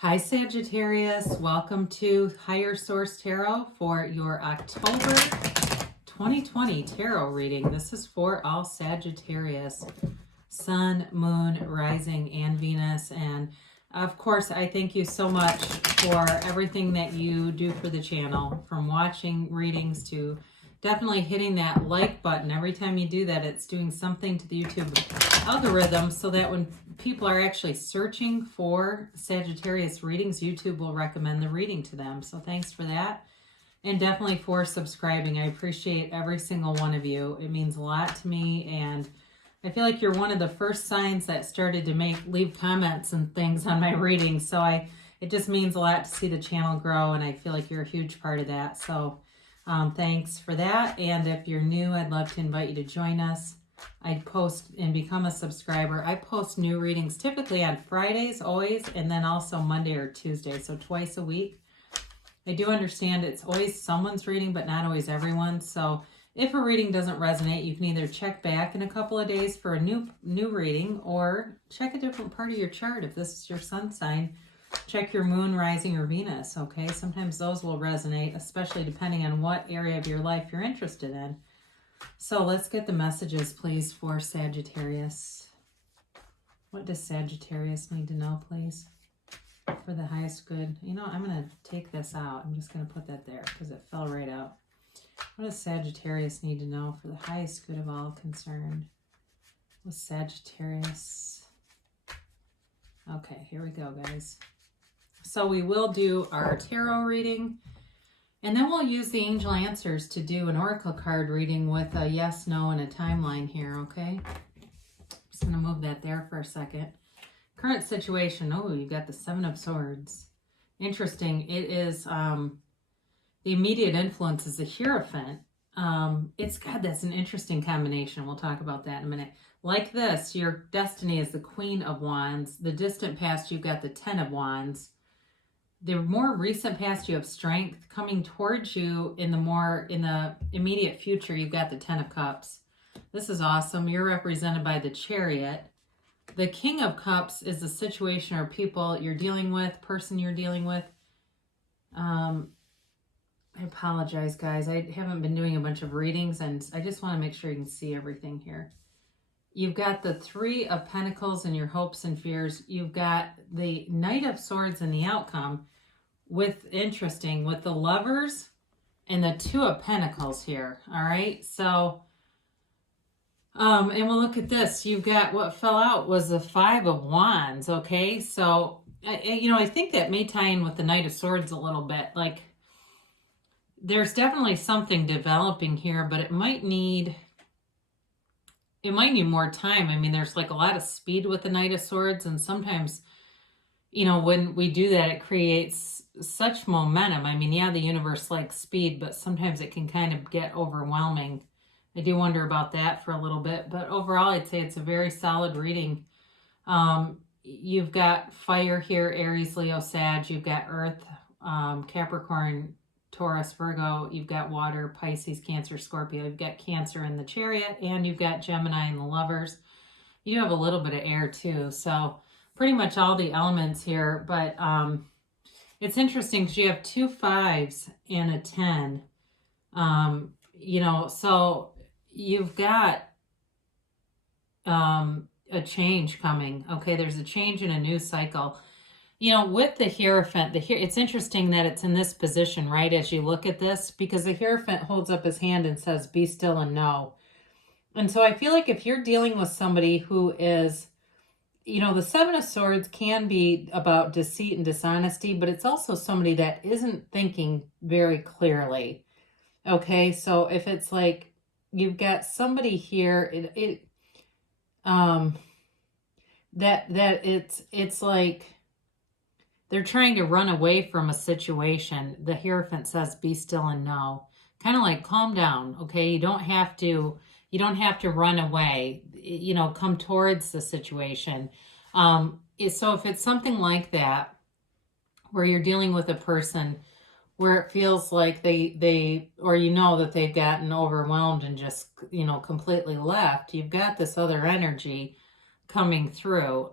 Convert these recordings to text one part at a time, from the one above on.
Hi Sagittarius, welcome to Higher Source Tarot for your October 2020 tarot reading. This is for all Sagittarius, Sun, Moon, Rising, and Venus. And of course, I thank you so much for everything that you do for the channel, from watching readings to definitely hitting that like button. Every time you do that, it's doing something to the YouTube algorithm so that when people are actually searching for Sagittarius readings, YouTube will recommend the reading to them. So thanks for that. And definitely for subscribing. I appreciate every single one of you. It means a lot to me. And I feel like you're one of the first signs that started to leave comments and things on my readings. So it just means a lot to see the channel grow. And I feel like you're a huge part of that. So thanks for that. And if you're new, I'd love to invite you to join us. I post and become a subscriber. I post new readings typically on Fridays always, and then also Monday or Tuesday, so twice a week. I do understand it's always someone's reading, but not always everyone's. So if a reading doesn't resonate, you can either check back in a couple of days for a new reading, or check a different part of your chart. If this is your sun sign, check your moon, rising, or Venus, okay? Sometimes those will resonate, especially depending on what area of your life you're interested in. So let's get the messages, please, for Sagittarius. What does Sagittarius need to know, please, for the highest good? You know, I'm going to take this out. I'm just going to put that there because it fell right out. What does Sagittarius need to know for the highest good of all concerned? With Sagittarius. Okay, here we go, guys. So we will do our tarot reading. And then we'll use the angel answers to do an oracle card reading with a yes, no, and a timeline here, okay? Just going to move that there for a second. Current situation. Oh, you got the Seven of Swords. Interesting. It is the immediate influence is the Hierophant. That's an interesting combination. We'll talk about that in a minute. Like this, your destiny is the Queen of Wands. The distant past, you've got the Ten of Wands. The more recent past, you have Strength. Coming towards you in the immediate future, you've got the Ten of Cups. This is awesome. You're represented by the Chariot. The King of Cups is the situation or people you're dealing with, person you're dealing with. I apologize, guys. I haven't been doing a bunch of readings, and I just want to make sure you can see everything here. You've got the Three of Pentacles and your hopes and fears. You've got the Knight of Swords and the outcome with the Lovers and the Two of Pentacles here. All right. So, and we'll look at this. You've got what fell out was the Five of Wands. Okay. So, I think that may tie in with the Knight of Swords a little bit. Like, there's definitely something developing here, but it might need more time. I mean, there's like a lot of speed with the Knight of Swords, and sometimes, when we do that, it creates such momentum. I mean, yeah, the universe likes speed, but sometimes it can kind of get overwhelming. I do wonder about that for a little bit, but overall, I'd say it's a very solid reading. You've got fire here, Aries, Leo, Sag. You've got Earth, Capricorn, Taurus, Virgo. You've got water, Pisces, Cancer, Scorpio. You've got Cancer in the Chariot, and you've got Gemini in the Lovers. You have a little bit of air too, so pretty much all the elements here. But it's interesting because you have two fives and a 10. So you've got a change coming. Okay, there's a change in a new cycle. With the Hierophant, it's interesting that it's in this position, right, as you look at this, because the Hierophant holds up his hand and says, be still and know. And so I feel like if you're dealing with somebody who is, the Seven of Swords can be about deceit and dishonesty, but it's also somebody that isn't thinking very clearly. Okay, so if it's like you've got somebody here, it's like they're trying to run away from a situation. The Hierophant says, be still and know. Kind of like calm down, okay? You don't have to run away, come towards the situation. So if it's something like that, where you're dealing with a person where it feels like they that they've gotten overwhelmed and just, completely left, you've got this other energy coming through.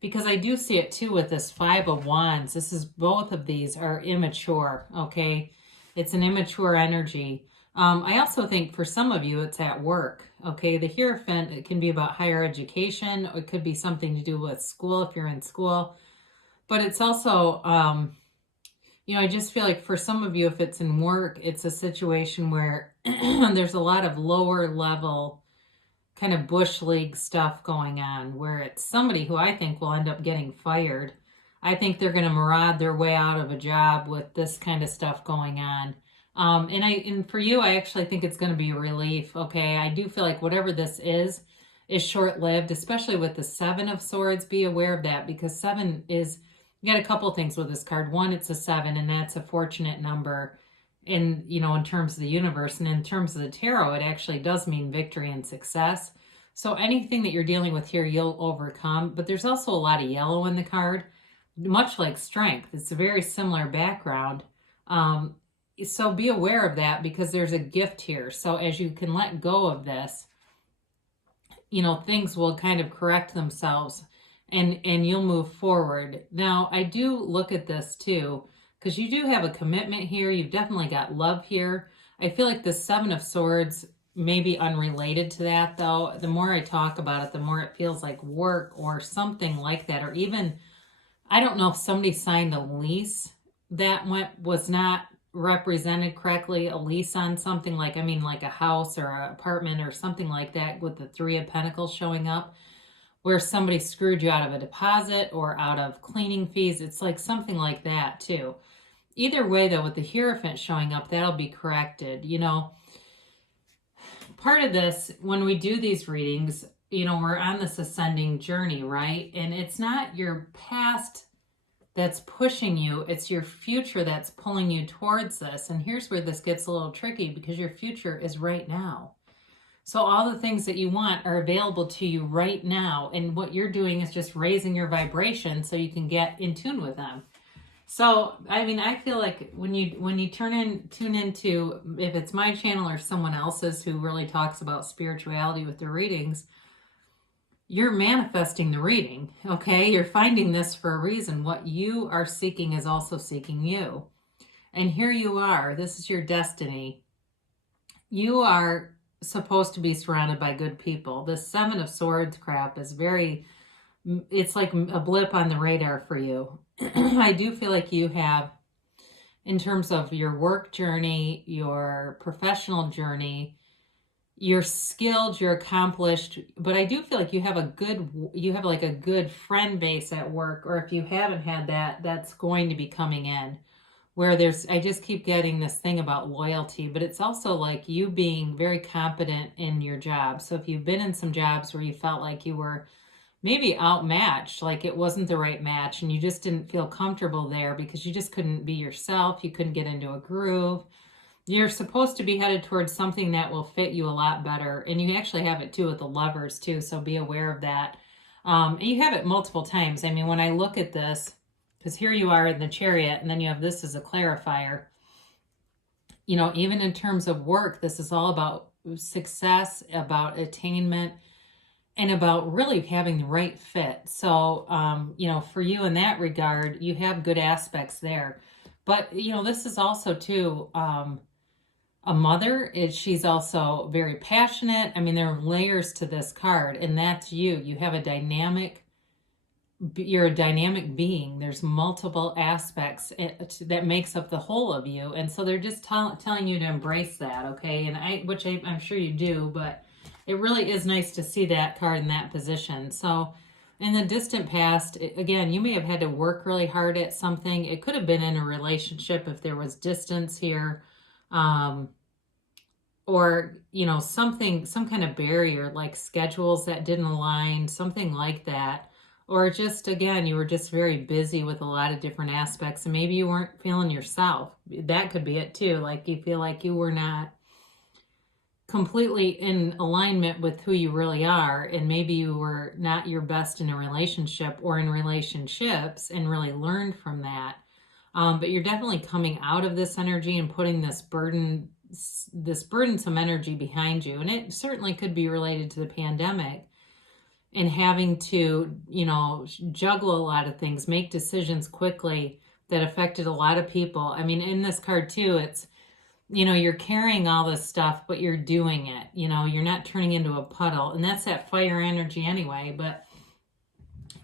because I do see it too with this Five of Wands. This is, both of these are immature, okay? It's an immature energy. I also think for some of you, it's at work, okay? The Hierophant, it can be about higher education. Or it could be something to do with school if you're in school. But it's also, I just feel like for some of you, if it's in work, it's a situation where there's a lot of lower level kind of bush league stuff going on, where it's somebody who I think will end up getting fired. I think they're going to maraud their way out of a job with this kind of stuff going on. And for you, I actually think it's going to be a relief. Okay. I do feel like whatever this is short-lived, especially with the Seven of Swords. Be aware of that, because seven is, you got a couple things with this card. One, it's a 7, and that's a fortunate number in terms of the universe. And in terms of the tarot, it actually does mean victory and success. So anything that you're dealing with here, you'll overcome. But there's also a lot of yellow in the card, much like strength. It's a very similar background. So be aware of that, because there's a gift here. So as you can let go of this, things will kind of correct themselves, and you'll move forward. Now, I do look at this too, because you do have a commitment here. You've definitely got love here. I feel like the Seven of Swords may be unrelated to that, though. The more I talk about it, the more it feels like work or something like that. Or even, I don't know if somebody signed a lease that was not represented correctly, a lease on something like a house or an apartment or something like that, with the Three of Pentacles showing up, where somebody screwed you out of a deposit or out of cleaning fees. It's like something like that too. Either way, though, with the Hierophant showing up, that'll be corrected. Part of this, when we do these readings, we're on this ascending journey, right? And it's not your past that's pushing you, it's your future that's pulling you towards this. And here's where this gets a little tricky, because your future is right now. So all the things that you want are available to you right now. And what you're doing is just raising your vibration so you can get in tune with them. So, I feel like when you tune into, if it's my channel or someone else's who really talks about spirituality with their readings, you're manifesting the reading, okay? You're finding this for a reason. What you are seeking is also seeking you. And here you are. This is your destiny. You are supposed to be surrounded by good people. The Seven of Swords crap is it's like a blip on the radar for you. I do feel like you have, in terms of your work journey, your professional journey, you're skilled, you're accomplished, but I do feel like you have a good friend base at work, or if you haven't had that, that's going to be coming in, where I just keep getting this thing about loyalty, but it's also like you being very competent in your job. So if you've been in some jobs where you felt like you were maybe outmatched, like it wasn't the right match, and you just didn't feel comfortable there because you just couldn't be yourself, you couldn't get into a groove, you're supposed to be headed towards something that will fit you a lot better. And you actually have it too with the Lovers too, so be aware of that. And you have it multiple times. When I look at this, because here you are in the Chariot, and then you have this as a clarifier. Even in terms of work, this is all about success, about attainment, and about really having the right fit. So, for you in that regard, you have good aspects there. But, this is also too, a mother. She's also very passionate. There are layers to this card, and that's you. You have you're a dynamic being. There's multiple aspects that makes up the whole of you. And so they're just telling you to embrace that, okay? And which I'm sure you do, but it really is nice to see that card in that position. So in the distant past, again, you may have had to work really hard at something. It could have been in a relationship if there was distance here. Or, some kind of barrier, like schedules that didn't align, something like that. Or just, again, you were just very busy with a lot of different aspects, and maybe you weren't feeling yourself. That could be it too. Like you feel like you were not completely in alignment with who you really are, and maybe you were not your best in a relationship or in relationships, and really learned from that. But you're definitely coming out of this energy and putting this burdensome energy behind you. And it certainly could be related to the pandemic. and having to, juggle a lot of things, make decisions quickly that affected a lot of people. I mean, in this card too, it's, you're carrying all this stuff, but you're doing it. You're not turning into a puddle. And that's that fire energy anyway. But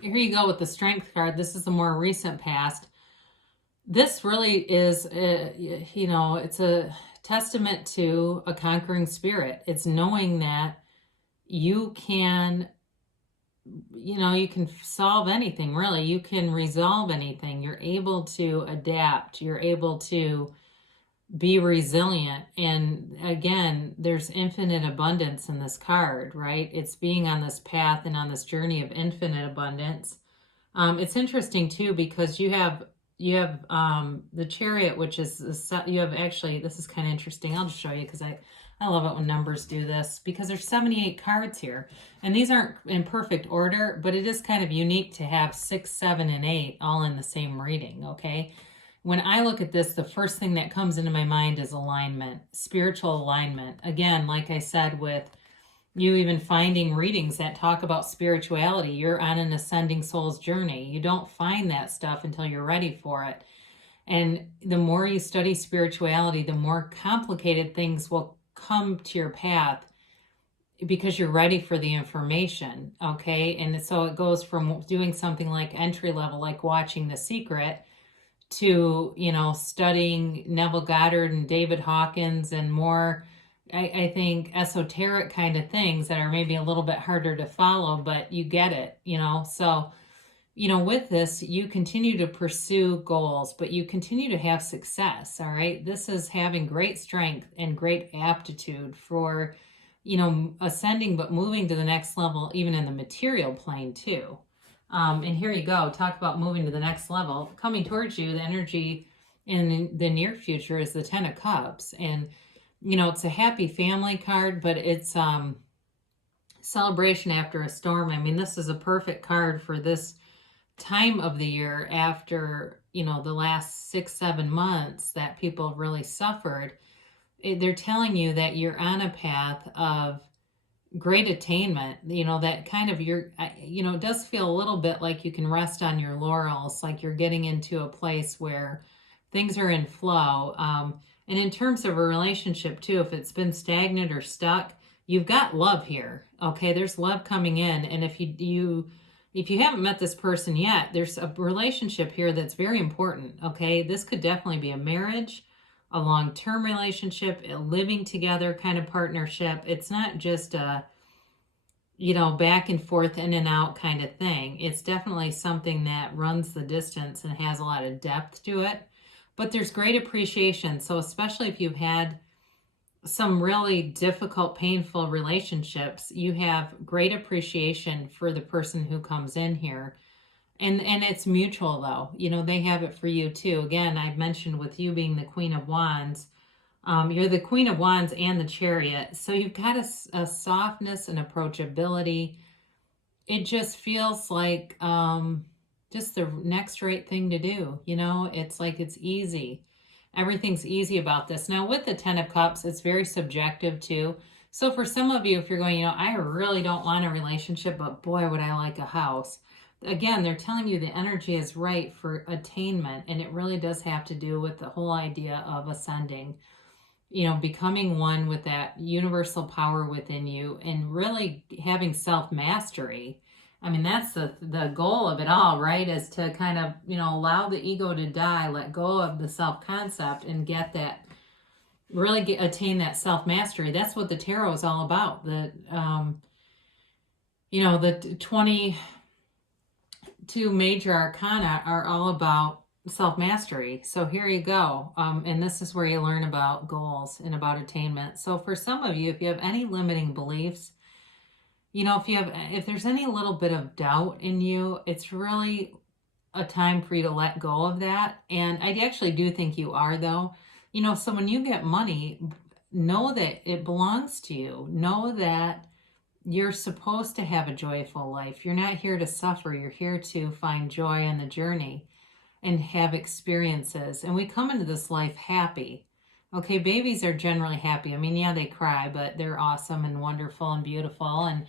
here you go with the Strength card. This is a more recent past. This really is, it's a testament to a conquering spirit. It's knowing that you can, you can solve anything, really. You can resolve anything. You're able to adapt. You're able to be resilient. And again, there's infinite abundance in this card, right? It's being on this path and on this journey of infinite abundance. It's interesting too, because you have the Chariot, which is you have actually, this is kind of interesting. I'll just show you because I love it when numbers do this, because there's 78 cards here, and these aren't in perfect order, but it is kind of unique to have 6, 7, and 8 all in the same reading. Okay. When I look at this, the first thing that comes into my mind is alignment, spiritual alignment. Again, like I said, with you even finding readings that talk about spirituality, you're on an ascending soul's journey. You don't find that stuff until you're ready for it. And the more you study spirituality, the more complicated things will come to your path because you're ready for the information, okay? And so it goes from doing something like entry level, like watching The Secret, to, studying Neville Goddard and David Hawkins and more, I think, esoteric kind of things that are maybe a little bit harder to follow, but you get it, So, with this, you continue to pursue goals, but you continue to have success, all right? This is having great strength and great aptitude for, ascending, but moving to the next level, even in the material plane too. And here you go. Talk about moving to the next level. Coming towards you, the energy in the near future is the 10 of Cups. And, it's a happy family card, but it's celebration after a storm. I mean, this is a perfect card for this time of the year after, the last 6, 7 months that people have really suffered. They're telling you that you're on a path of great attainment, that kind of it does feel a little bit like you can rest on your laurels, like you're getting into a place where things are in flow. And in terms of a relationship too, if it's been stagnant or stuck, you've got love here. Okay. There's love coming in. And if you haven't met this person yet, there's a relationship here that's very important. Okay. This could definitely be a marriage, a long-term relationship, a living together kind of partnership. It's not just a, back and forth, in and out kind of thing. It's definitely something that runs the distance and has a lot of depth to it. But there's great appreciation. So especially if you've had some really difficult, painful relationships, you have great appreciation for the person who comes in here. And it's mutual though. They have it for you too. Again, I've mentioned with you being the Queen of Wands, you're the Queen of Wands and the Chariot. So you've got a softness and approachability. It just feels like just the next right thing to do. It's like it's easy. Everything's easy about this. Now with the 10 of Cups, it's very subjective too. So for some of you, if you're going, I really don't want a relationship, but boy, would I like a house. Again, they're telling you the energy is right for attainment, and it really does have to do with the whole idea of ascending, becoming one with that universal power within you and really having self-mastery. I mean, that's the goal of it all, right? Is to kind of, allow the ego to die, let go of the self-concept and get that, really attain that self-mastery. That's what the tarot is all about. The 22 major arcana are all about self-mastery. So here you go. And this is where you learn about goals and about attainment. So for some of you, if you have any limiting beliefs, if there's any little bit of doubt in you, it's really a time for you to let go of that. And I actually do think you are though. So when you get money, know that it belongs to you. Know that you're supposed to have a joyful life. You're not here to suffer. You're here to find joy on the journey and have experiences. And we come into this life happy. Okay, babies are generally happy. I mean, yeah, they cry, but they're awesome and wonderful and beautiful. And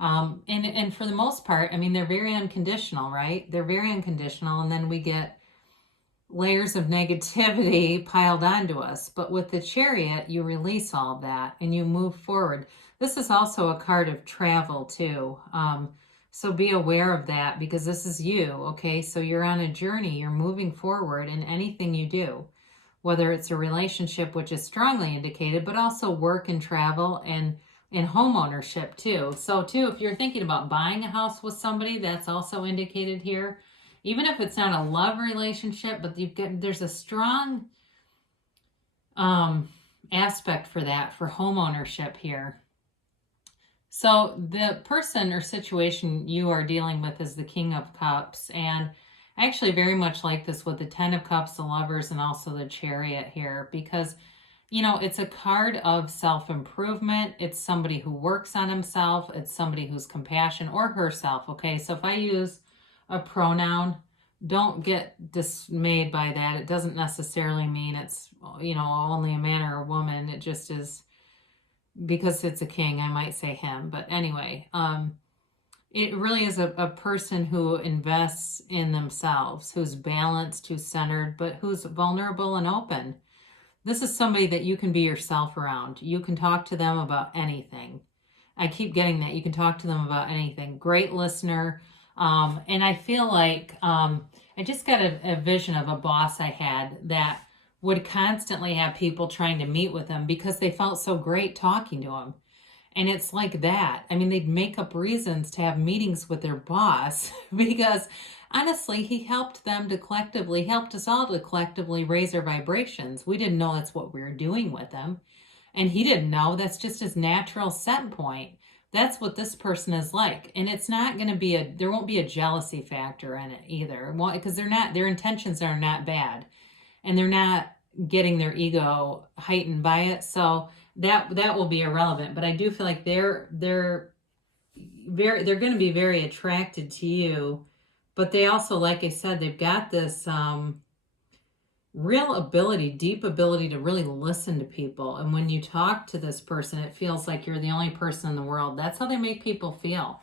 And for the most part, I mean, they're very unconditional, right? They're very unconditional. And then we get layers of negativity piled onto us. But with the Chariot, you release all of that and you move forward. This is also a card of travel too. So be aware of that because this is you, okay? So you're on a journey, you're moving forward in anything you do, whether it's a relationship, which is strongly indicated, but also work and travel and home ownership too. So too, if you're thinking about buying a house with somebody, that's also indicated here. Even if it's not a love relationship, but there's a strong aspect for that, for home ownership here. So the person or situation you are dealing with is the King of Cups. And I actually very much like this with the Ten of Cups, the Lovers, and also the Chariot here. Because, you know, it's a card of self-improvement. It's somebody who works on himself. It's somebody who's compassion or herself, okay? So if I use a pronoun, don't get dismayed by that. It doesn't necessarily mean it's, you know, only a man or a woman. It just is, because it's a king, I might say him. But anyway, it really is a person who invests in themselves, who's balanced, who's centered, but who's vulnerable and open. This is somebody that you can be yourself around. You can talk to them about anything. I keep getting that. You can talk to them about anything. Great listener. And I feel like I just got a vision of a boss I had that would constantly have people trying to meet with him because they felt so great talking to him. And it's like that. I mean, they'd make up reasons to have meetings with their boss because honestly, he helped them to collectively, helped us all to collectively raise our vibrations. We didn't know that's what we were doing with him. And he didn't know. That's just his natural set point. That's what this person is like. And it's not going to be there won't be a jealousy factor in it either. Well, because their intentions are not bad. And they're not getting their ego heightened by it. So that will be irrelevant. But I do feel like they're going to be very attracted to you. But they also, like I said, they've got this real ability, deep ability to really listen to people. And when you talk to this person, it feels like you're the only person in the world. That's how they make people feel.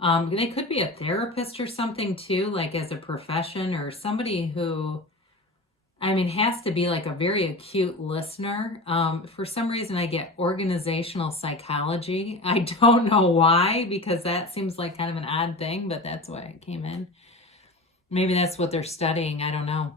They could be a therapist or something too, like as a profession, or somebody who, I mean, has to be like a very acute listener. For some reason, I get organizational psychology. I don't know why, because that seems like kind of an odd thing, but that's why it came in. Maybe that's what they're studying. I don't know.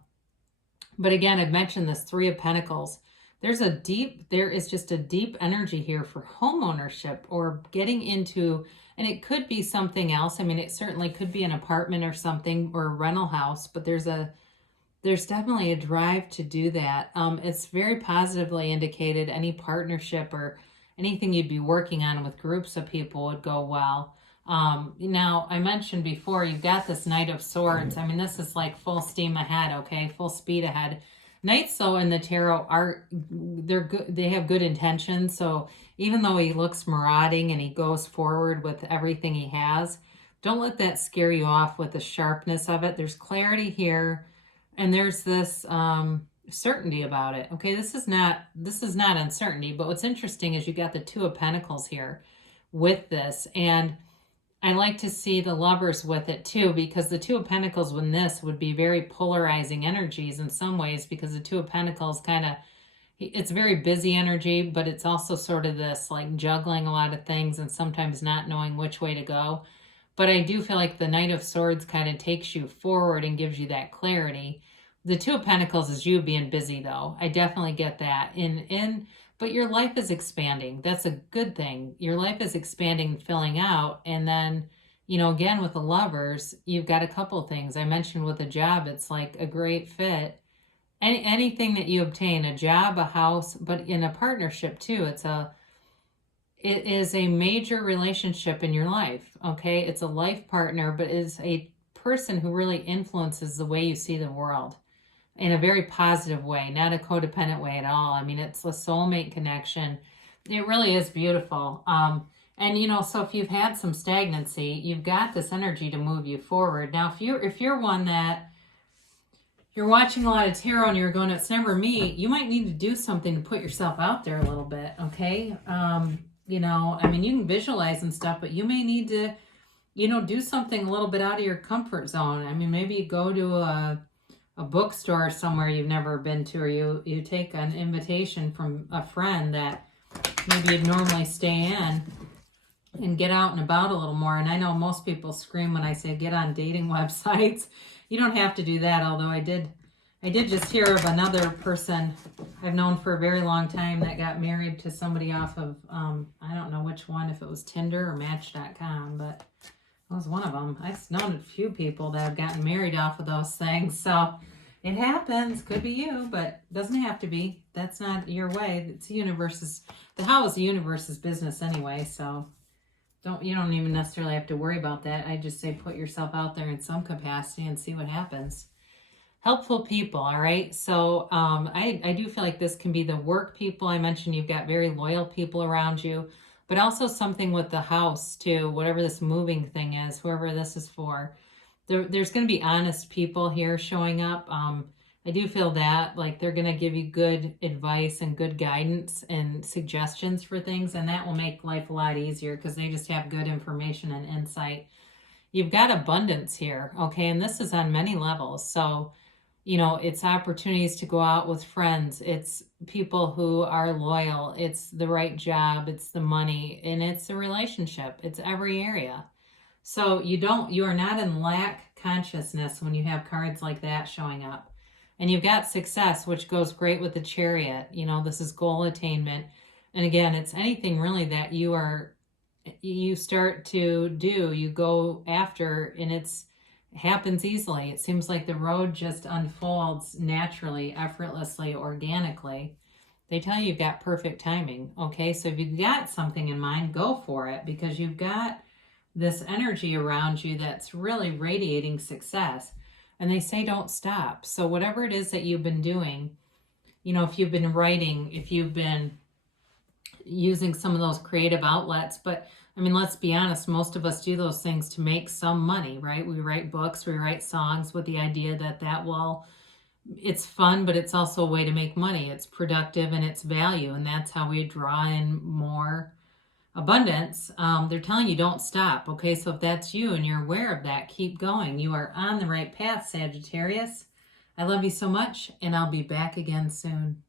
But again, I've mentioned this Three of Pentacles. There is just a deep energy here for home ownership or getting into, and it could be something else. I mean, it certainly could be an apartment or something or a rental house, but there's definitely a drive to do that. It's very positively indicated. Any partnership or anything you'd be working on with groups of people would go well. Now, I mentioned before, you've got this Knight of Swords. I mean, this is like full steam ahead, okay? Full speed ahead. Knights, though, in the tarot they're good. They have good intentions. So even though he looks marauding and he goes forward with everything he has, don't let that scare you off with the sharpness of it. There's clarity here. And there's this certainty about it. Okay, this is not uncertainty, but what's interesting is you got the Two of Pentacles here with this. And I like to see the Lovers with it too, because the Two of Pentacles with this would be very polarizing energies in some ways, because the Two of Pentacles it's very busy energy, but it's also sort of this like juggling a lot of things and sometimes not knowing which way to go. But I do feel like the Knight of Swords kind of takes you forward and gives you that clarity. The Two of Pentacles is you being busy, though. I definitely get that. But your life is expanding. That's a good thing. Your life is expanding, filling out. And then, you know, again, with the Lovers, you've got a couple things. I mentioned with a job, it's like a great fit. Anything that you obtain, a job, a house, but in a partnership too, it is a major relationship in your life, okay? It's a life partner, but is a person who really influences the way you see the world in a very positive way, not a codependent way at all. I mean, it's a soulmate connection. It really is beautiful. And, you know, so if you've had some stagnancy, you've got this energy to move you forward. Now, if you're one that you're watching a lot of tarot and you're going, it's never me, you might need to do something to put yourself out there a little bit, okay? you know, I mean, you can visualize and stuff, but you may need to, you know, do something a little bit out of your comfort zone. I mean, maybe go to a bookstore somewhere you've never been to, or you take an invitation from a friend that maybe you'd normally stay in and get out and about a little more. And I know most people scream when I say get on dating websites. You don't have to do that, although I did just hear of another person I've known for a very long time that got married to somebody off of, I don't know which one, if it was Tinder or Match.com, but it was one of them. I've known a few people that have gotten married off of those things. So it happens. Could be you, but doesn't have to be. That's not your way. It's the universe's, how is the universe's business anyway, so you don't even necessarily have to worry about that. I just say put yourself out there in some capacity and see what happens. Helpful people, all right? So I do feel like this can be the work people. I mentioned you've got very loyal people around you, but also something with the house too, whatever this moving thing is, whoever this is for. There's going to be honest people here showing up. I do feel that, like, they're going to give you good advice and good guidance and suggestions for things, and that will make life a lot easier because they just have good information and insight. You've got abundance here, okay? And this is on many levels. So, you know, it's opportunities to go out with friends. It's people who are loyal. It's the right job. It's the money. And it's the relationship. It's every area. So you are not in lack consciousness when you have cards like that showing up. And you've got success, which goes great with the Chariot. You know, this is goal attainment. And again, it's anything really that you start to do, you go after, and it happens easily. It seems like the road just unfolds naturally, effortlessly, organically. They tell you you've got perfect timing. Okay, so if you've got something in mind, go for it, because you've got this energy around you that's really radiating success. And they say don't stop. So whatever it is that you've been doing, you know, if you've been writing, if you've been using some of those creative outlets, but I mean, let's be honest, most of us do those things to make some money, right? We write books, we write songs with the idea that it's fun, but it's also a way to make money. It's productive and it's value, and that's how we draw in more abundance. They're telling you don't stop, okay? So if that's you and you're aware of that, keep going. You are on the right path, Sagittarius. I love you so much, and I'll be back again soon.